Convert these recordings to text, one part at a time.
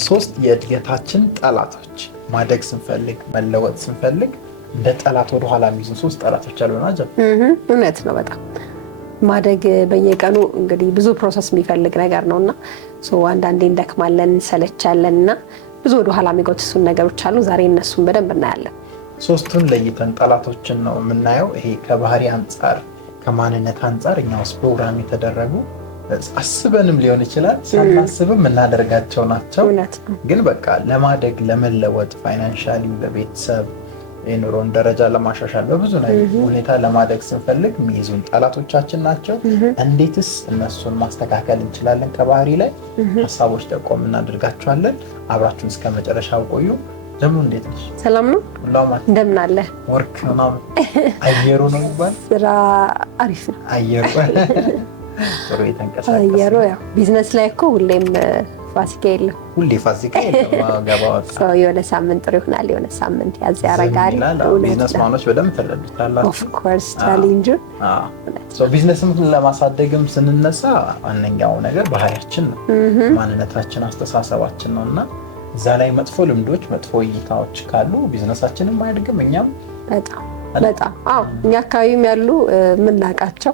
ሶስት የእድገታችን ጠላቶች ማደግ ስንፈልግ መለወጥ ስንፈልግ እንደ ጠላት ወደ ኋላ የሚይዙ ሶስት ጠላቶች አሉና ጀ እውነት ነው። በጣም ማደግ በየቀኑ እንግዲህ ብዙ ፕሮሰስ የሚፈልግ ነገር ነውና አንዳንዴ እንደክማለን ሰለቻለንና ብዙ ወደ ኋላ የሚጎትቱን ነገሮች አሉ። ዛሬ እነሱን በደንብ እናያለን። ሶስቱን ለይተን ጠላቶችን ነው የምናየው። ይሄ ከባህሪ አንፃር ከማንነት አንፃር እኛውስ ፕሮግራም የተደረጉ አስበንም ሊሆን ይችላል ሳናስብም እናደርጋቸው ናቸው። ግን በቃ ለማደግ ለመለወጥ ፋይናንሻሊ በቤተሰብ የኑሮን ደረጃ ለማሻሻል በብዙ ሁኔታ ለማደግ ስንፈልግ የሚይዙን ጠላቶቻችን ናቸው። እንዴትስ እነሱን ማስተካከል እንችላለን? ከባህሪ ላይ ሀሳቦች ጠቆም እናደርጋቸዋለን። አብራችሁን እስከ መጨረሻው ቆዩ። ደግሞ እንዴት ነሽ? ሰላም ነው። እንደምን አለ? ወርክ ምናምን አየሩ ነው ይባል ስራ አሪፍ ነው። አየሩ ጥሩ የተንቀሳቀሰ አየሩ ያው ቢዝነስ ላይ እኮ ሁሌም ፋሲካ የለም። ሁሌ ፋሲካ የለም። ገባዋት የሆነ ሳምንት ጥሩ ይሆናል፣ የሆነ ሳምንት ያዝ ያረጋል። ቢዝነስ ማኖች በደንብ ተረድታላችሁ። ኦፍ ኮርስ ቻሌንጅ ቢዝነስም ለማሳደግም ስንነሳ ዋነኛው ነገር ባህሪያችን ነው፣ ማንነታችን፣ አስተሳሰባችን ነው እና እዛ ላይ መጥፎ ልምዶች መጥፎ እይታዎች ካሉ ቢዝነሳችንም አያድግም። እኛም በጣም እኛ አካባቢም ያሉ የምናውቃቸው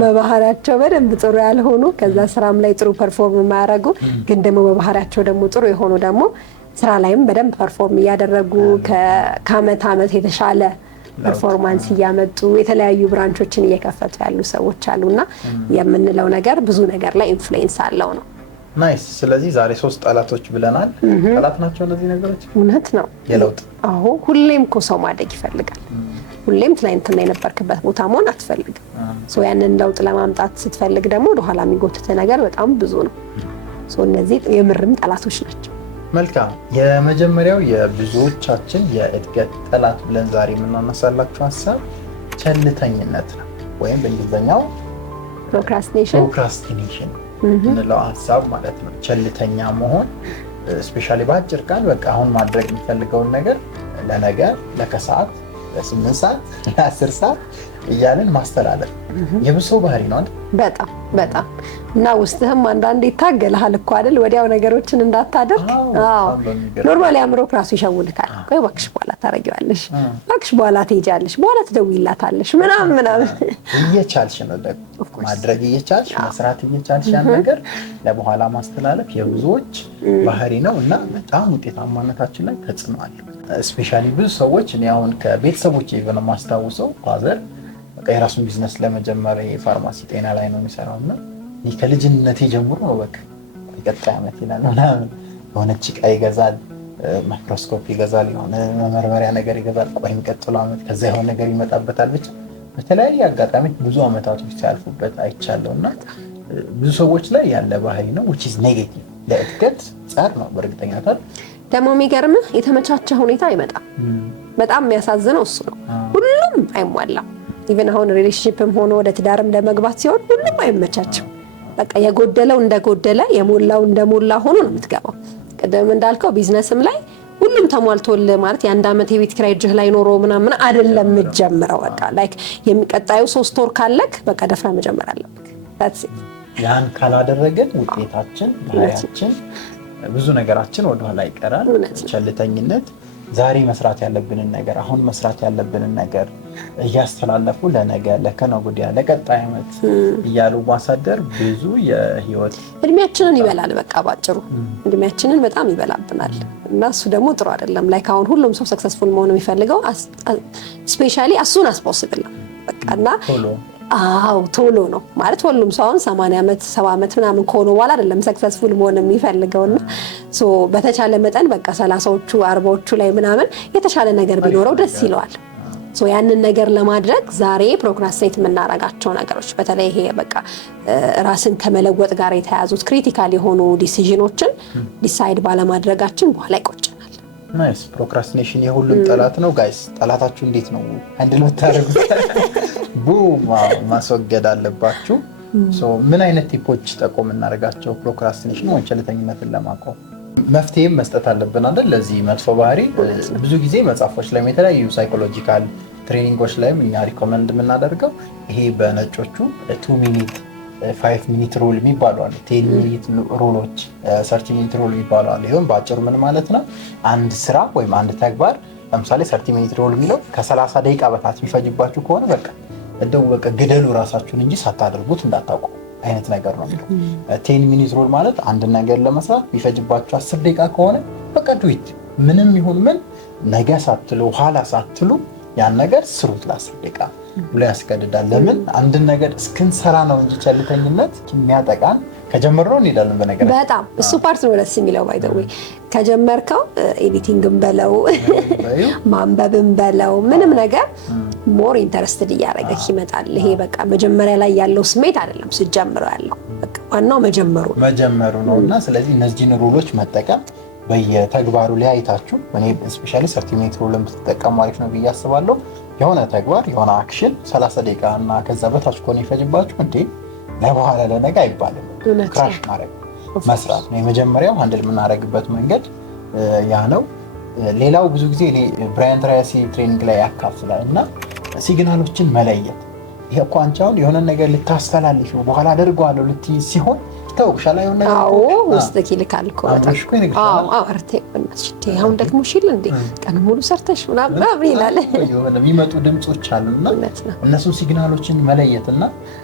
በባህሪያቸው በደንብ ጥሩ ያልሆኑ ከዛ ስራም ላይ ጥሩ ፐርፎርም የማያደርጉ ግን ደግሞ በባህሪያቸው ደግሞ ጥሩ የሆኑ ደግሞ ስራ ላይም በደንብ ፐርፎርም እያደረጉ ከአመት ዓመት የተሻለ ፐርፎርማንስ እያመጡ የተለያዩ ብራንቾችን እየከፈቱ ያሉ ሰዎች አሉና የምንለው ነገር ብዙ ነገር ላይ ኢንፍሉዌንስ አለው ነው። ናይስ። ስለዚህ ዛሬ ሶስት ጠላቶች ብለናል። ጠላት ናቸው እነዚህ ነገሮች። እውነት ነው። የለውጥ ሁሌም እኮ ሰው ማደግ ይፈልጋል። ሁሌም ትላንትና የነበርክበት ቦታ መሆን አትፈልግም። ያንን ለውጥ ለማምጣት ስትፈልግ ደግሞ ወደኋላ የሚጎትት ነገር በጣም ብዙ ነው። እነዚህ የምርም ጠላቶች ናቸው። መልካም። የመጀመሪያው የብዙዎቻችን የእድገት ጠላት ብለን ዛሬ የምናነሳላችሁ ሀሳብ ቸልተኝነት ነው፣ ወይም በእንግሊዝኛው ፕሮክራስቲኔሽን እንለው ሀሳብ ማለት ነው። ቸልተኛ መሆን ስፔሻሊ በአጭር ቃል በቃ አሁን ማድረግ የሚፈልገውን ነገር ለነገ፣ ለከሰዓት፣ ለ8 ሰዓት፣ ለ10 ሰዓት እያልን ማስተላለፍ የብዙ ሰው ባህሪ ነው አይደል? በጣም እና ውስጥህም አንዳንዴ ይታገልሃል እኮ አይደል? ወዲያው ነገሮችን እንዳታደርግ። ኖርማሊ አእምሮክ ራሱ ይሸውልካል። ቆይ እባክሽ በኋላ ታረጊዋለሽ፣ እባክሽ በኋላ ትሄጃለሽ፣ በኋላ ትደውይላታለሽ ምናምን እየቻልሽ ነው ደግሞ ማድረግ እየቻልሽ መስራት እየቻልሽ ያን ነገር ለበኋላ ማስተላለፍ የብዙዎች ባህሪ ነው እና በጣም ውጤታማነታችን ላይ ተጽዕኖ አለው። ስፔሻሊ ብዙ ሰዎች እኔ አሁን ከቤተሰቦቼ ኢቨን ማስታውሰው ፋዘር በቃ የራሱን ቢዝነስ ለመጀመር የፋርማሲ ጤና ላይ ነው የሚሰራው እና ከልጅነቴ ጀምሮ ነው በቃ የቀጣይ ዓመት ይላል ምናምን የሆነች ዕቃ ይገዛል፣ ማይክሮስኮፕ ይገዛል፣ የሆነ መመርመሪያ ነገር ይገዛል። ቆይ የሚቀጥለው ዓመት ከዛ የሆነ ነገር ይመጣበታል። ብቻ በተለያየ አጋጣሚ ብዙ ዓመታቶች ሲያልፉበት አይቻለሁ እና ብዙ ሰዎች ላይ ያለ ባህሪ ነው which is negative ለእድገት ጸር ነው። በእርግጠኛት ደግሞ የሚገርምህ የተመቻቸ ሁኔታ አይመጣም። በጣም የሚያሳዝነው እሱ ነው። ሁሉም አይሟላም። ኢቨን አሁን ሪሌሽንሺፕም ሆኖ ወደ ትዳርም ለመግባት ሲሆን ሁሉም አይመቻችም። በቃ የጎደለው እንደጎደለ የሞላው እንደሞላ ሆኖ ነው የምትገባው። ቅድም እንዳልከው ቢዝነስም ላይ ሁሉም ተሟልቶልህ ማለት የአንድ ዓመት የቤት ኪራይ እጅህ ላይ ኖሮ ምናምን አይደለም የምትጀምረው። በቃ ላይክ የሚቀጣዩ 3 ወር ካለክ በቃ ደፍራ መጀመር አለብህ። that's it። ያን ካላደረገን ውጤታችን ባህሪያችን ብዙ ነገራችን ወደኋላ ይቀራል። ቸልተኝነት ዛሬ መስራት ያለብንን ነገር አሁን መስራት ያለብንን ነገር እያስተላለፉ ለነገ፣ ለከነገ ወዲያ፣ ለቀጣይ ዓመት እያሉ ማሳደር ብዙ የህይወት እድሜያችንን ይበላል። በቃ ባጭሩ እድሜያችንን በጣም ይበላብናል እና እሱ ደግሞ ጥሩ አይደለም። ላይክ አሁን ሁሉም ሰው ሰክሰስፉል መሆን የሚፈልገው ስፔሻሊ አሱን አስፖሲብል በቃና ቶሎ ነው ማለት ሁሉም ሰው አሁን 80 ዓመት 70 ዓመት ምናምን ከሆነ በኋላ አይደለም ሰክሰስፉል መሆን የሚፈልገውና በተቻለ መጠን በቃ 30ዎቹ 40ዎቹ ላይ ምናምን የተሻለ ነገር ቢኖረው ደስ ይለዋል። ያንን ነገር ለማድረግ ዛሬ ፕሮክራስቲኔት የምናረጋቸው ነገሮች በተለይ ይሄ በቃ ራስን ከመለወጥ ጋር የተያዙት ክሪቲካል የሆኑ ዲሲዥኖችን ዲሳይድ ባለማድረጋችን በኋላ ይቆጨናል። ናይስ። ፕሮክራስቲኔሽን የሁሉም ጠላት ነው ጋይስ። ጠላታችሁ እንዴት ነው አንድል ወታረጉት ማስወገድ አለባችሁ። ምን አይነት ቲፖች ጠቆም እናደርጋቸው ፕሮክራስቲኔሽን ወይ ቸልተኝነትን ለማቆም? መፍትሄም መስጠት አለብን አይደል? ለዚህ መጥፎ ባህሪ ብዙ ጊዜ መጽሐፎች ላይ የተለያዩ ሳይኮሎጂካል ትሬኒንጎች ላይም እኛ ሪኮመንድ የምናደርገው ይሄ በነጮቹ 2 ሚኒት 5 ሚኒት ሩል የሚባሉ አሉ፣ 10 ሚኒት ሩሎች፣ 30 ሚኒት ሩል የሚባሉ አሉ። ይሁን በአጭሩ ምን ማለት ነው? አንድ ስራ ወይም አንድ ተግባር ለምሳሌ 30 ሚኒት ሩል የሚለው ከ30 ደቂቃ በታች የሚፈጅባችሁ ከሆነ በቃ ግደሉ ራሳችሁን እንጂ ሳታደርጉት እንዳታውቁ አይነት ነገር ነው የሚለው። 10 ሚኒት ሩል ማለት አንድ ነገር ለመስራት ቢፈጅባችሁ 10 ደቂቃ ከሆነ በቃ ዱይት፣ ምንም ይሁን ምን ነገ ሳትሉ ኋላ ሳትሉ ያን ነገር ስሩት ለ10 ደቂቃ ብሎ ያስገድዳል። ለምን? አንድን ነገር እስክንሰራ ነው እንጂ ቸልተኝነት የሚያጠቃን ከጀመርነው እንሄዳለን። በነገር በጣም እሱ ፓርት ነው ደስ የሚለው። ባይ ዘ ዌይ ከጀመርከው ኤዲቲንግም በለው ማንበብም በለው ምንም ነገር ሞር ኢንተረስትድ እያደረገህ ይመጣል። ይሄ በቃ መጀመሪያ ላይ ያለው ስሜት አይደለም ስትጀምረው ያለው፣ በቃ ዋናው መጀመሩ ነው። እና ስለዚህ እነዚህን ሩሎች መጠቀም በየተግባሩ ላይ አይታችሁ፣ እኔ ስፔሻሊ 30 ሚኒት ሩልን ብትጠቀሙ አሪፍ ነው ብዬ አስባለሁ። የሆነ ተግባር የሆነ አክሽን 30 ደቂቃ እና ከዛ በታች ከሆነ ይፈጅባችሁ እንዴ ለበኋላ ለነገ አይባልም። ክራሽ ማድረግ መስራት ነው የመጀመሪያው ሃንድል የምናደርግበት መንገድ ያ ነው። ሌላው ብዙ ጊዜ እኔ ብራያን ትራሲ ትሬኒንግ ላይ ያካፍላል እና ሲግናሎችን መለየት። ይሄ እኮ አንቺ አሁን የሆነ ነገር ልታስተላልፊ በኋላ አደርገዋለሁ ልትይ ሲሆን ተውሻላ የሆነ ነገር አዎ ውስጥ ይልካል እኮ አሁን ደግሞ ሽል እንዴ ቀን ሙሉ ሰርተሽ ምናምን ይላል። የሆነ የሚመጡ ድምጾች አሉና እነሱ ሲግናሎችን መለየትና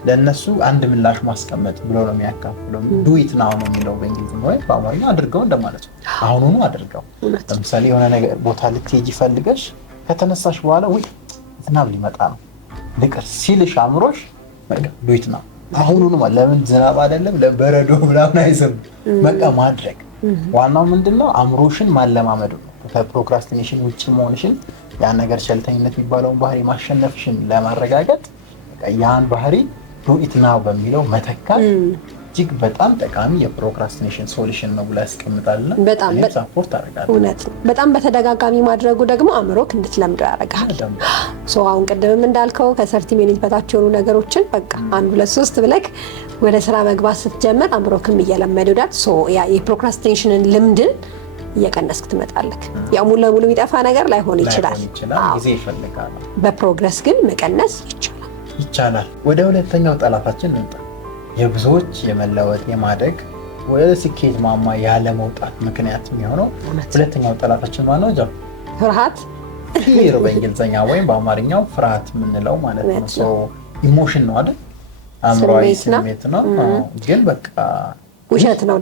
ለነሱ አንድ ምላሽ ማስቀመጥ ብሎ ነው የሚያካፍለው። ዱይት ናው ነው የሚለው በእንግሊዝኛ ወይ በአማርኛ አድርገው እንደማለት ነው። አሁኑኑ አድርገው። ለምሳሌ የሆነ ነገር ቦታ ልትሄጂ ፈልገሽ ከተነሳሽ በኋላ ወይ ዝናብ ሊመጣ ነው ልቅር ሲልሽ አምሮሽ በቃ ዱይት ናው አሁኑኑ ማለት ለምን ዝናብ አይደለም ለበረዶ ምናምን አይዘም በቃ ማድረግ። ዋናው ምንድነው አምሮሽን ማለማመድ ነው። ከፕሮክራስቲኔሽን ውጪ መሆንሽን ያን ነገር ቸልተኝነት የሚባለውን ባህሪ ማሸነፍሽን ለማረጋገጥ በቃ ያን ባህሪ ዱ ኢት ናው በሚለው መተካት እጅግ በጣም ጠቃሚ የፕሮክራስቲኔሽን ሶሉሽን ነው ብላ ያስቀምጣልና በጣም ሰፖርት አደርጋለሁ። እውነት በጣም በተደጋጋሚ ማድረጉ ደግሞ አእምሮክ እንድትለምደው ያደርጋል። አሁን ቅድምም እንዳልከው ከ30 ሚኒት በታች የሆኑ ነገሮችን በቃ 1 2 3 ብለክ ወደ ስራ መግባት ስትጀምር አእምሮክም እየለመደው ዳት ያ የፕሮክራስቲኔሽንን ልምድን እየቀነስክ ትመጣለህ። ያው ሙሉ ለሙሉ የሚጠፋ ነገር ላይሆን ይችላል፣ ጊዜ ይፈልጋል። በፕሮግረስ ግን መቀነስ ይቻላል። ወደ ሁለተኛው ጠላታችን እንጣ የብዙዎች የመለወጥ የማደግ ወደ ስኬት ማማ ያለ መውጣት ምክንያት የሚሆነው ሁለተኛው ጠላታችን ማነው? ፍርሃት። ፊር በእንግሊዝኛ ወይም በአማርኛው ፍርሃት የምንለው ማለት ነው። ሶ ኢሞሽን ነው አይደል? አእምሮአዊ ስሜት ነው። ግን በቃ ውሸት ነው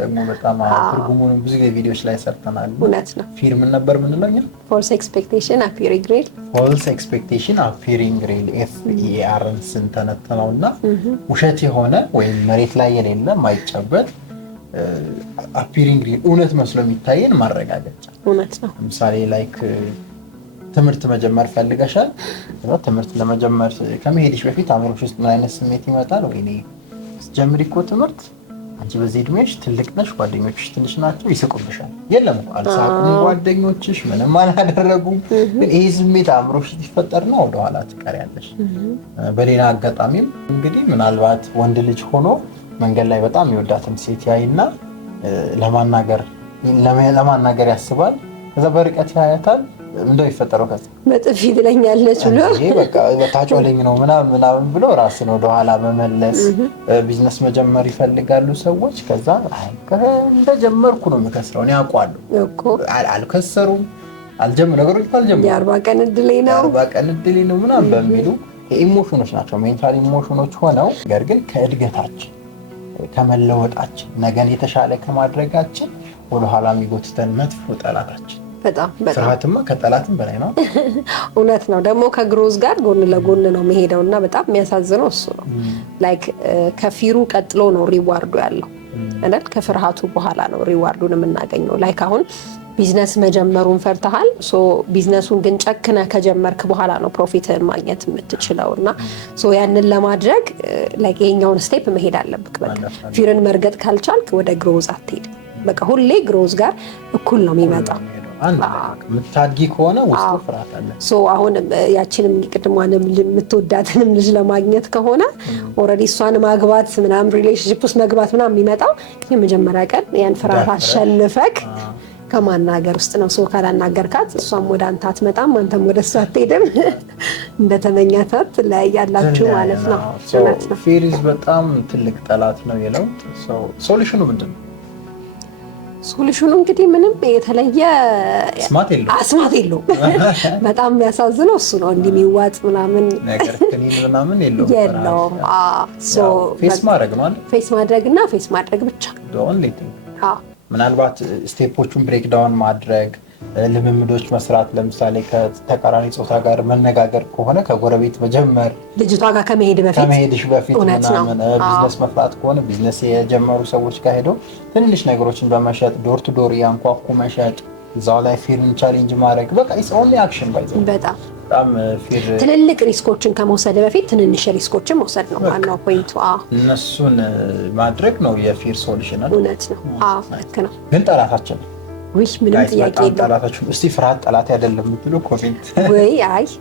ደግሞ በጣም ትርጉሙን ብዙ ቪዲዮዎች ላይ ሰርተናል። እውነት ነው። ፊር ምን ነበር የምንለው እኛ? ፎልስ ኤክስፔክቴሽን አፒሪንግ ሪል። ፎልስ ኤክስፔክቴሽን አፒሪንግ ሪል FEARን ስንተነትነውና ውሸት የሆነ ወይም መሬት ላይ የሌለ ማይጨበጥ አፒሪንግ ሪል እውነት መስሎ የሚታየን ማረጋገጫ። እውነት ነው። ለምሳሌ ላይክ ትምህርት መጀመር ፈልገሻል። ትምህርት ለመጀመር ከመሄድሽ በፊት አእምሮሽ ውስጥ ምን አይነት ስሜት ይመጣል? ወይኔ ጀምሪ እኮ ትምህርት አንቺ በዚህ እድሜሽ ትልቅ ነሽ፣ ጓደኞችሽ ትንሽ ናቸው፣ ይስቁብሻል። የለም እኮ አልሳቁም ጓደኞችሽ፣ ምንም አላደረጉም። ግን ይህ ስሜት አእምሮሽ ሲፈጠርና ወደኋላ ትቀሪያለሽ። በሌላ አጋጣሚም እንግዲህ ምናልባት ወንድ ልጅ ሆኖ መንገድ ላይ በጣም የወዳትን ሴት ያይና ለማናገር ያስባል። ከዛ በርቀት ያያታል። እንደው ይፈጠረው ከዛ በጥፊ ትለኛለች ብሎ በቃ ታጮለኝ ነው ምናምን ብሎ ራስን ወደኋላ መመለስ። ቢዝነስ መጀመር ይፈልጋሉ ሰዎች። ከዛ እንደጀመርኩ ነው የምከስረው እኔ አውቃለሁ እኮ አልከሰሩም ነገሮች አልጀመሩም። የ40 ቀን እድሌ ነው ምናምን በሚሉ የኢሞሽኖች ናቸው ሜንታል ኢሞሽኖች ሆነው ነገር ግን ከእድገታችን ከመለወጣችን ነገን የተሻለ ከማድረጋችን ወደኋላ የሚጎትተን መጥፎ ጠላታችን በጣም ፍርሃትማ ከጠላትም በላይ ነው። እውነት ነው። ደግሞ ከግሮዝ ጋር ጎን ለጎን ነው የሚሄደውና በጣም የሚያሳዝነው እሱ ነው። ላይክ ከፊሩ ቀጥሎ ነው ሪዋርዱ ያለው አይደል? ከፍርሃቱ በኋላ ነው ሪዋርዱን የምናገኘው። ላይክ አሁን ቢዝነስ መጀመሩን ፈርተሃል። ቢዝነሱን ግን ጨክነ ከጀመርክ በኋላ ነው ፕሮፊትን ማግኘት የምትችለውና ያንን ለማድረግ ላይክ ይሄኛውን ስቴፕ መሄድ አለብክ። በቃ ፊርን መርገጥ ካልቻልክ ወደ ግሮዝ አትሄድ። በቃ ሁሌ ግሮዝ ጋር እኩል ነው የሚመጣው። ምታድጊ ከሆነ ውስጡ ፍርሃት አለ። አሁን ያችንም ቅድሟንም የምትወዳትንም ልጅ ለማግኘት ከሆነ ኦልሬዲ እሷን ማግባት ምናምን ሪሌሽንሺፕ ውስጥ መግባት ምናምን የሚመጣው የመጀመሪያ ቀን ያን ፍርሃት አሸንፈክ ከማናገር ውስጥ ነው። ሰው ካላናገርካት እሷም ወደ አንተ አትመጣም፣ አንተም ወደ እሷ አትሄድም። እንደተመኛታት ትለያያላችሁ ማለት ነው። ፊር በጣም ትልቅ ጠላት ነው የለው። ሶሉሽኑ ምንድን ነው? ሶሉሽኑ እንግዲህ ምንም የተለየ አስማት የለውም። በጣም የሚያሳዝነው እሱ ነው። እንዲህ የሚዋጥ ምናምን ነገር ምናምን የለውም። ፌስ ማድረግ ነው አይደል? ፌስ ማድረግ እና ፌስ ማድረግ ብቻ። ምናልባት ስቴፖቹን ብሬክዳውን ማድረግ፣ ልምምዶች መስራት፣ ለምሳሌ ከተቃራኒ ጾታ ጋር መነጋገር ከሆነ ከጎረቤት መጀመር፣ ልጅቷ ጋር ከመሄድሽ በፊት ምናምን፣ ቢዝነስ መፍራት ከሆነ ቢዝነስ የጀመሩ ሰዎች ጋር ሄደው ትንሽ ነገሮችን በመሸጥ ዶር ቱ ዶር ያንኳኩ መሸጥ፣ እዛው ላይ ፊርን ቻሌንጅ ማድረግ፣ በቃ ኢትስ ኦንሊ አክሽን ባይዘው በጣም ትልልቅ ሪስኮችን ከመውሰድ በፊት ትንንሽ ሪስኮችን መውሰድ ነው ዋናው ፖይንቱ። እነሱን ማድረግ ነው የፊር ሶሉሽን። እውነት ነው። ልክ ነው። ግን ጠላታችን ምንም ጥያቄ የለውም። እስቲ ፍርሃት ጠላት አይደለም የምትሉ ኮሜንት ወይ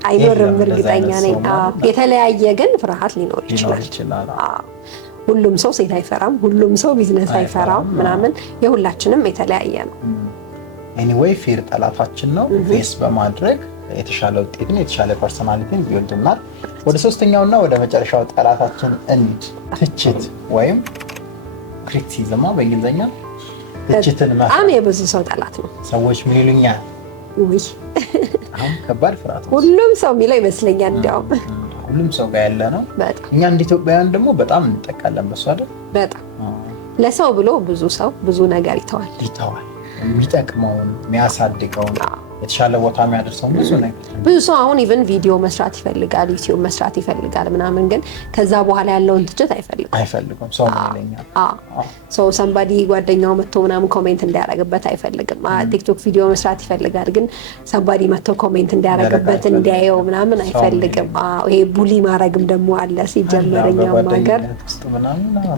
አይኖርም፣ እርግጠኛ ነኝ። የተለያየ ግን ፍርሃት ሊኖር ይችላል። ሁሉም ሰው ሴት አይፈራም፣ ሁሉም ሰው ቢዝነስ አይፈራም ምናምን፣ የሁላችንም የተለያየ ነው። ኤኒዌይ ፊር ጠላታችን ነው። ፌስ በማድረግ የተሻለ ውጤትን የተሻለ ፐርሶናሊቲን ቢወልድናል። ወደ ሶስተኛውና ወደ መጨረሻው ጠላታችን እንሂድ። ትችት ወይም ክሪቲሲዝም በእንግሊዝኛ ትችትን በጣም የብዙ ሰው ጠላት ነው። ሰዎች ምን ይሉኛል? አሁን ከባድ ፍርሃት ሁሉም ሰው የሚለው ይመስለኛል። እንዲያውም ሁሉም ሰው ጋር ያለ ነው። እኛ እንደ ኢትዮጵያውያን ደግሞ በጣም እንጠቃለን በሱ አይደል? በጣም ለሰው ብሎ ብዙ ሰው ብዙ ነገር ይተዋል። የሚጠቅመውን የሚያሳድገውን የተሻለ ቦታ የሚያደርሰው ብዙ ሰው አሁን ኢቭን ቪዲዮ መስራት ይፈልጋል፣ ዩቲዩብ መስራት ይፈልጋል ምናምን፣ ግን ከዛ በኋላ ያለውን ትችት አይፈልግም። ሰው ይለኛል ሰው ሰምባዲ ጓደኛው መጥቶ ምናምን ኮሜንት እንዲያደርግበት አይፈልግም። ቲክቶክ ቪዲዮ መስራት ይፈልጋል፣ ግን ሰምባዲ መጥቶ ኮሜንት እንዲያደርግበት እንዲያየው ምናምን አይፈልግም። ይሄ ቡሊ ማድረግም ደግሞ አለ ሲጀመረኛው ነገር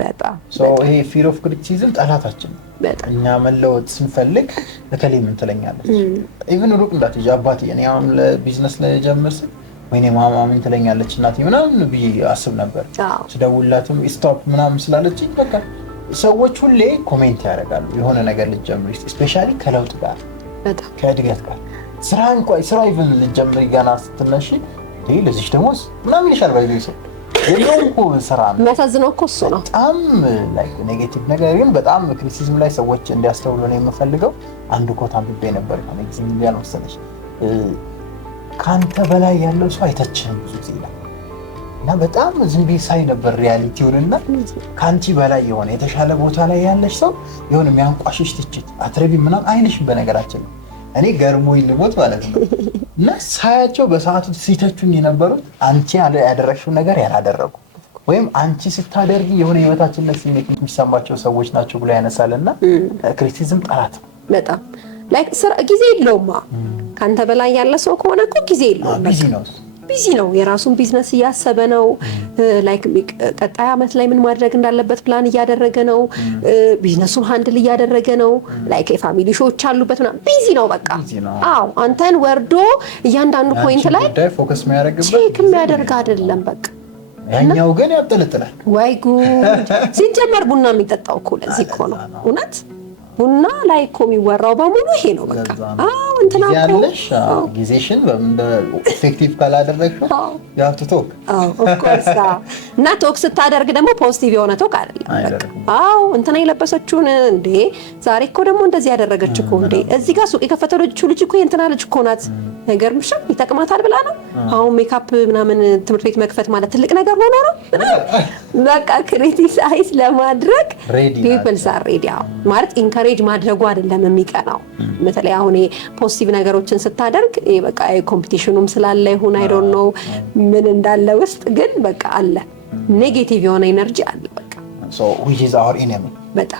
በጣም ይሄ ፊር ኦፍ ክሪቲሲዝም ጠላታችን ነው። እኛ መለወጥ ስንፈልግ በተለይ ምን ትለኛለች? ኢቭን ሩቅ እንዳትሄጂ አባቴ፣ እኔ አሁን ለቢዝነስ ለጀምር ስል ወይኔ ማማ ምን ትለኛለች እናቴ ምናምን ብዬ አስብ ነበር። ስደውልላትም ስቶፕ ምናምን ስላለችኝ በቃ ሰዎች ሁሌ ኮሜንት ያደርጋሉ የሆነ ነገር ልትጀምሪ፣ ስፔሻሊ ከለውጥ ጋር ከእድገት ጋር ስራ ኢቭን ልትጀምሪ ገና ስትነሺ ለዚች ደግሞ ምናምን ይሻል ባይዘ ሰው የለውም ስራ ነው። የሚያሳዝነው እኮ እሱ ነው። በጣም ኔጌቲቭ ነገር ግን በጣም ክሪቲሲዝም ላይ ሰዎች እንዲያስተውሉ ነው የምፈልገው። አንድ ኮት አንብቤ ነበር ከኔግዚም ቢያን ወሰነች ካንተ በላይ ያለው ሰው አይተችህም ብዙ ጊዜ ይላል እና በጣም ዝም ብዬ ሳይ ነበር ሪያሊቲውንና ካንቺ በላይ የሆነ የተሻለ ቦታ ላይ ያለሽ ሰው የሆነ የሚያንቋሽሽ ትችት አትረቢ ምናምን አይንሽም። በነገራችን ነው እኔ ገርሞኝ ልሞት ማለት ነው እና ሳያቸው በሰዓቱ ሲተቹኝ የነበሩት አንቺ ያደረግሽው ነገር ያላደረጉ ወይም አንቺ ስታደርጊ የሆነ የበታችነት ስሜት የሚሰማቸው ሰዎች ናቸው ብሎ ያነሳልና ክሪቲሲዝም ጠላት ነው በጣም ላይክ ጊዜ የለውማ። ካንተ በላይ ያለ ሰው ከሆነ እኮ ጊዜ የለውም። ቢዚ ነው። የራሱን ቢዝነስ እያሰበ ነው። ላይክ ቀጣይ አመት ላይ ምን ማድረግ እንዳለበት ፕላን እያደረገ ነው። ቢዝነሱን ሃንድል እያደረገ ነው። ላይክ የፋሚሊ ሾዎች አሉበት ምናምን ቢዚ ነው በቃ። አንተን ወርዶ እያንዳንዱ ፖይንት ላይ ፎከስ የሚያደርግበት ቼክ የሚያደርግ አይደለም በቃ። ያኛው ግን ያጠለጥላል። ወይ ጉድ! ሲጀመር ቡና የሚጠጣው እኮ ለዚህ እኮ ነው እውነት። ቡና ላይ እኮ የሚወራው በሙሉ ይሄ ነው በቃ። እንትና እኮ ያለሽ ጊዜሽን በእንደ ኢፌክቲቭ ካላደረግሽ ያው ቶክ ኦፍ ኮርስ እና ቶክ ስታደርግ ደግሞ ፖዚቲቭ የሆነ ቶክ አይደለም በቃ። እንትና የለበሰችውን እንዴ ዛሬ እኮ ደግሞ እንደዚህ ያደረገች እኮ እንዴ እዚህ ጋር ሱቅ የከፈተችው ልጅ እኮ የእንትና ልጅ እኮ ናት። ነገርምሽ ይጠቅማታል ብላ ነው አሁን ሜካፕ ምናምን ትምህርት ቤት መክፈት ማለት ትልቅ ነገር ሆኖ ነው በቃ። ክሪቲሳይዝ ለማድረግ ፒፕልስ አር ሬዲ ማለት ኢንካሬጅ ማድረጉ አይደለም የሚቀናው። በተለይ አሁን ፖዚቲቭ ነገሮችን ስታደርግ በቃ ኮምፒቲሽኑም ስላለ ይሁን አይ ዶንት ኖ ምን እንዳለ ውስጥ ግን በቃ አለ ኔጌቲቭ የሆነ ኤነርጂ አለ በቃ። so which is our enemy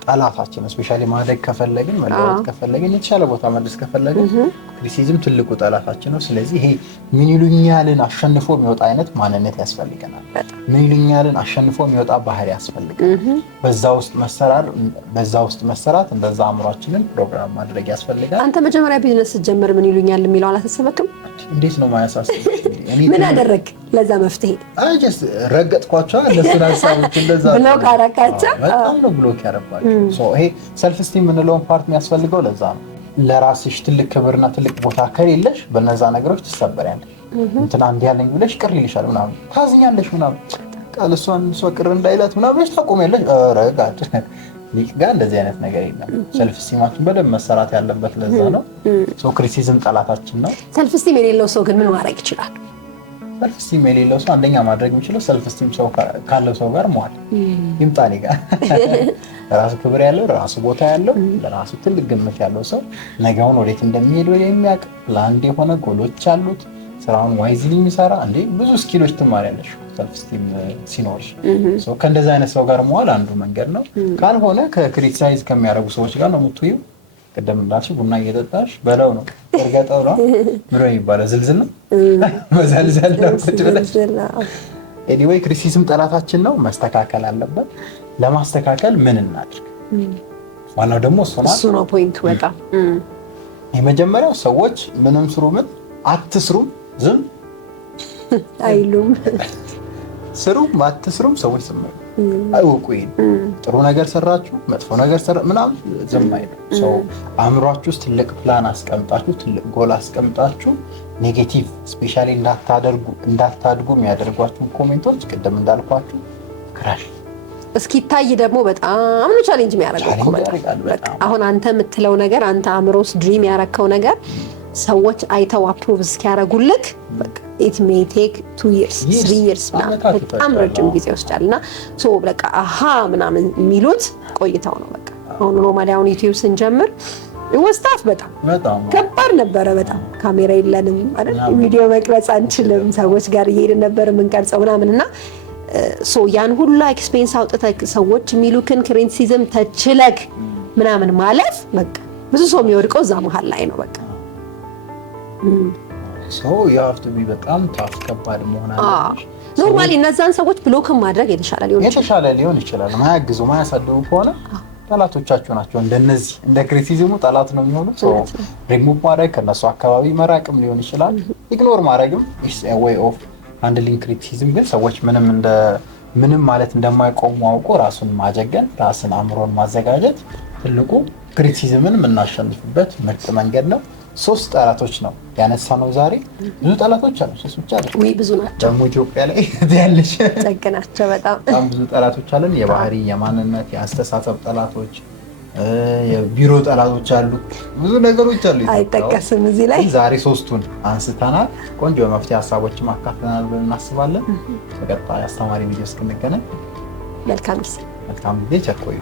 ጠላታችን ስፔሻሊ ማድረግ ከፈለግን መለወጥ ከፈለግን የተሻለ ቦታ መድረስ ከፈለግን ክሪቲሲዝም ትልቁ ጠላታችን ነው። ስለዚህ ይሄ ምን ይሉኛልን አሸንፎ የሚወጣ አይነት ማንነት ያስፈልገናል። ምን ይሉኛልን አሸንፎ የሚወጣ ባህሪ ያስፈልገናል። በዛ ውስጥ መሰራት እንደዛ አእምሯችንን ፕሮግራም ማድረግ ያስፈልጋል። አንተ መጀመሪያ ቢዝነስ ስትጀምር ምን ይሉኛል የሚለው አላተሰበክም? እንዴት ነው ማያሳስብ? ምን አደረግ ለዛ መፍትሄ just ረገጥኳቸው ለስራ ሀሳቦች እንደዛ ብሎክ አደረጋቸው። በጣም ነው ብሎክ ያደረጋቸው። ይሄ ሰልፍ ስቲም የምንለውን ፓርት የሚያስፈልገው ለዛ ነው። ለራስሽ ትልቅ ክብርና ትልቅ ቦታ ከሌለሽ በነዛ ነገሮች ትሰበሪያለሽ። እንትና እንዲህ ያለኝ ብለሽ ቅር ይልሻል ምናምን ታዝኛለሽ ምናምን ቃል እሷ ቅር እንዳይላት ምናምን ብለሽ ታቆሚያለሽ። ኧረ ጋድ ሊቅ ጋር እንደዚህ አይነት ነገር የለም። ሰልፍ ስቲማችን በደንብ መሰራት ያለበት ለዛ ነው። ክሪቲሲዝም ጠላታችን ነው። ሰልፍ ስቲም የሌለው ሰው ግን ምን ማድረግ ይችላል? ሰልፍ ስቲም የሌለው ሰው አንደኛ ማድረግ የሚችለው ሰልፍ ስቲም ካለው ሰው ጋር መዋል ይምጣኔ ጋር ራሱ ክብር ያለው ራሱ ቦታ ያለው ለራሱ ትልቅ ግምት ያለው ሰው ነገውን ወዴት እንደሚሄድ የሚያውቅ ለአንድ የሆነ ጎሎች አሉት ስራውን ዋይዝሊ የሚሰራ እንዴ ብዙ ስኪሎች ትማሪያለሽ ሰልፍ ስቲም ሲኖርሽ። ከእንደዚህ አይነት ሰው ጋር መዋል አንዱ መንገድ ነው። ካልሆነ ከክሪቲሳይዝ ከሚያደርጉ ሰዎች ጋር ነው የምትውይው። ቅድም እንዳልሽ ቡና እየጠጣሽ በለው ነው እርገጠው ነው ምሮ የሚባለው ዝልዝል ነው መዘልዘል ነው ቁጭ ብለሽ። ኤኒዌይ ክሪቲሲዝም ጠላታችን ነው፣ መስተካከል አለበት። ለማስተካከል ምን እናድርግ? ዋናው ደግሞ እሱ ነው ፖይንቱ። በጣም የመጀመሪያው ሰዎች ምንም ስሩ ምን አትስሩ ዝም አይሉም። ስሩም አትስሩም ሰዎች ዝም አይወቁ። ጥሩ ነገር ሰራችሁ መጥፎ ነገር ሰራ ምናምን ዝም አይሉ። ሰው አእምሯችሁ ውስጥ ትልቅ ፕላን አስቀምጣችሁ ትልቅ ጎል አስቀምጣችሁ ኔጌቲቭ ስፔሻሊ እንዳታድጉ የሚያደርጓችሁ ኮሜንቶች ቅድም እንዳልኳችሁ ክራሽ እስኪታይ ደግሞ በጣም ነው ቻሌንጅ የሚያደርገው። አሁን አንተ የምትለው ነገር አንተ አእምሮስ ድሪም ያረከው ነገር ሰዎች አይተው አፕሩቭ እስኪያደርጉልክ በቃ it may take 2 years 3 years በጣም ረጅም ጊዜ ይወስዳል። እና ሶ በቃ አሃ ምናምን የሚሉት ቆይተው ነው። በቃ አሁን ኖርማሊ አሁን ዩቲዩብ ስንጀምር ወስታፍ በጣም ከባድ ነበረ። በጣም ካሜራ የለንም አይደል፣ ቪዲዮ መቅረጽ አንችልም። ሰዎች ጋር እየሄድን ነበር የምንቀርጸው ምናምን እና ሶ ያን ሁሉ ኤክስፔንስ አውጥተህ ሰዎች የሚሉክን ክሪቲሲዝም ተችለክ ምናምን ማለት በቃ ብዙ ሰው የሚወድቀው እዛ መሀል ላይ ነው። በቃ ሰው you have to be በጣም ታፍ ከባድ መሆን አለበት። ኖርማሊ እነዛን ሰዎች ብሎክም ማድረግ የተሻለ ሊሆን ይችላል። ማያግዙ ማያሳድጉ ከሆነ ጠላቶቻችሁ ናቸው። እንደነዚህ እንደ ክሪቲሲዝሙ ጠላት ነው የሚሆኑት። ሶ ሪሙቭ ማድረግ ከነሱ አካባቢ መራቅም ሊሆን ይችላል። ኢግኖር ማድረግም is a way of handling criticism። ግን ሰዎች ምንም ማለት እንደማይቆሙ አውቆ ራሱን ማጀገን ራስን አእምሮን ማዘጋጀት ትልቁ ክሪቲሲዝምን የምናሸንፍበት ምርጥ መንገድ ነው። 3 ጠላቶች ነው ያነሳነው ዛሬ። ብዙ ጠላቶች አሉ፣ 3 ብቻ አይደለም። ብዙ ናቸው። ደግሞ ኢትዮጵያ ላይ ያለሽ ጨግናቸው በጣም ብዙ ጠላቶች አለን። የባህሪ፣ የማንነት፣ የአስተሳሰብ ጠላቶች፣ የቢሮ ጠላቶች አሉ። ብዙ ነገሮች አሉ። አይጠቀስም እዚህ ላይ። ዛሬ 3ቱን አንስተናል። ቆንጆ መፍትሄ ሀሳቦችን ማካፈናል ብለን እናስባለን። በቀጣይ አስተማሪ ቪዲዮ እስክንገናኝ መልካም ጊዜ ቸር ቆዩ።